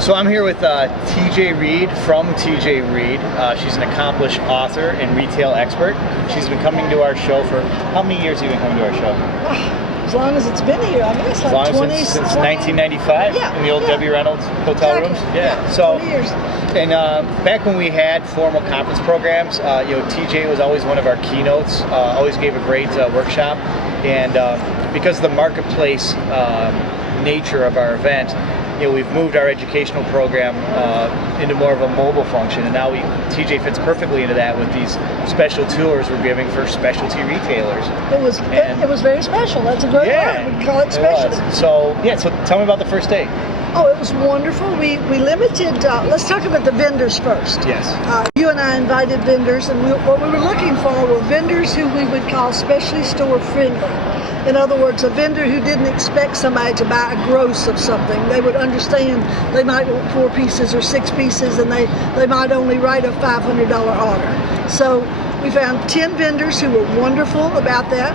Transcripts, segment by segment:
So I'm here with TJ Reid from TJ Reid. She's an accomplished author and retail expert. She's been coming to our show for, how many years have you been coming to our show? As long as it's been here, I mean, it's like 20 since 1995 in the old Debbie Reynolds hotel rooms. Yeah, so 20 years. And back when we had formal conference programs, TJ was always one of our keynotes. Always gave a great workshop, and because of the marketplace nature of our event, we've moved our educational program into more of a mobile function, and now TJ fits perfectly into that with these special tours we're giving for specialty retailers. It was very special. That's a great word. We call it special. So tell me about the first day. Oh, it was wonderful. We limited. Let's talk about the vendors first. Yes. You and I invited vendors, and what we were looking for were vendors who we would call specialty store friendly. In other words, a vendor who didn't expect somebody to buy a gross of something. They would understand they might want 4 pieces or 6 pieces, and they might only write a $500 order. So we found 10 vendors who were wonderful about that,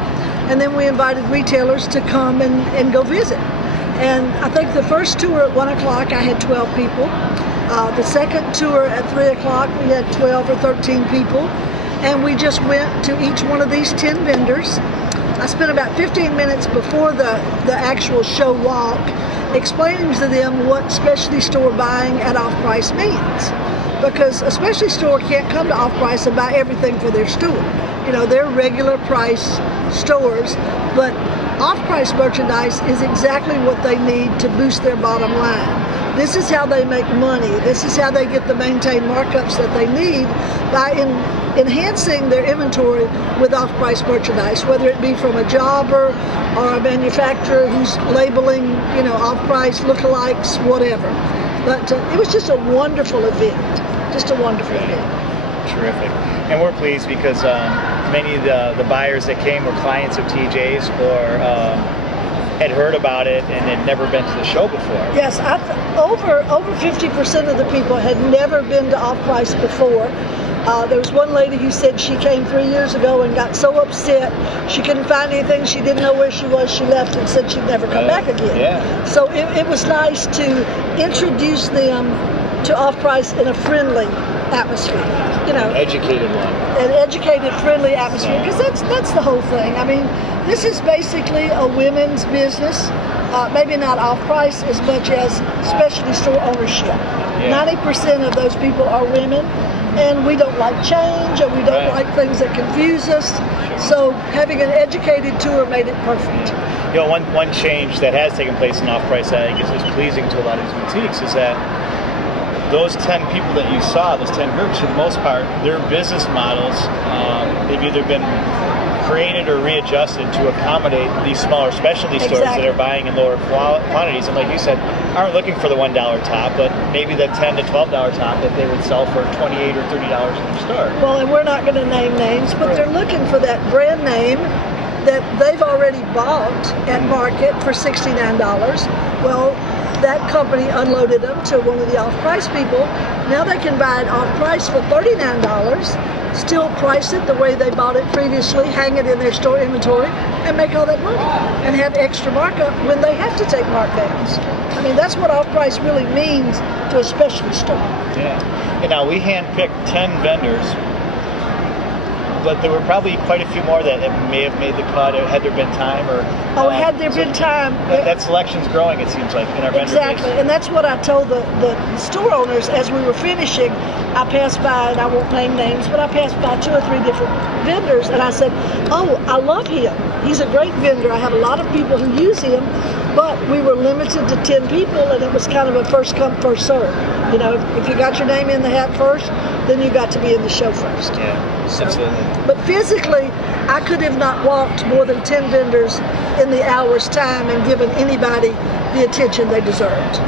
and then we invited retailers to come and go visit. And I think the first tour at 1 o'clock, I had 12 people. The second tour at 3 o'clock, we had 12 or 13 people. And we just went to each one of these 10 vendors. I spent about 15 minutes before the actual show walk explaining to them what specialty store buying at off-price means. Because a specialty store can't come to off-price and buy everything for their store. They're regular price stores, but off-price merchandise is exactly what they need to boost their bottom line. This is how they make money. This is how they get the maintained markups that they need by enhancing their inventory with off-price merchandise, whether it be from a jobber or a manufacturer who's labeling, off-price lookalikes, whatever. But it was just a wonderful event. Just a wonderful event. Terrific. And we're pleased because many of the buyers that came were clients of TJ's or had heard about it and had never been to the show before. Yes, over 50% of the people had never been to off-price before. There was one lady who said she came 3 years ago and got so upset she couldn't find anything, she didn't know where she was, she left and said she'd never come back again. Yeah. So it was nice to introduce them to off-price in a friendly atmosphere. An educated one. An educated, friendly atmosphere, because that's the whole thing. I mean, this is basically a women's business, maybe not off-price as much as specialty store ownership. 90% of those people are women, and we don't like change, and we don't like things that confuse us. So having an educated tour made it perfect. One change that has taken place in off-price that I guess is pleasing to a lot of these boutiques is that those 10 people that you saw, those 10 groups, for the most part, their business models, they've either been created or readjusted to accommodate these smaller specialty stores that are buying in lower quantities. And like you said, aren't looking for the $1 top, but maybe the $10 to $12 top that they would sell for $28 or $30 in the store. Well, and we're not going to name names, but they're looking for that brand name that they've already bought at market for $69. Well, that company unloaded them to one of the off-price people. Now they can buy it off-price for $39, still price it the way they bought it previously, hang it in their store inventory, and make all that money, and have extra markup when they have to take markdowns. I mean, that's what off-price really means to a specialty store. Yeah. And now we handpicked 10 vendors, but there were probably quite a few more that may have made the cut had there been time. Had there been time. That selection's growing, it seems like, in our vendor base. Exactly, and that's what I told the store owners as we were finishing. I passed by, and I won't name names, but I passed by 2 or 3 different vendors, and I said, oh, I love him. He's a great vendor. I have a lot of people who use him, but we were limited to 10 people, and it was kind of a first come, first serve. If you got your name in the hat first, then you got to be in the show first. Yeah, absolutely. But physically, I could have not walked more than 10 vendors in the hour's time and given anybody the attention they deserved.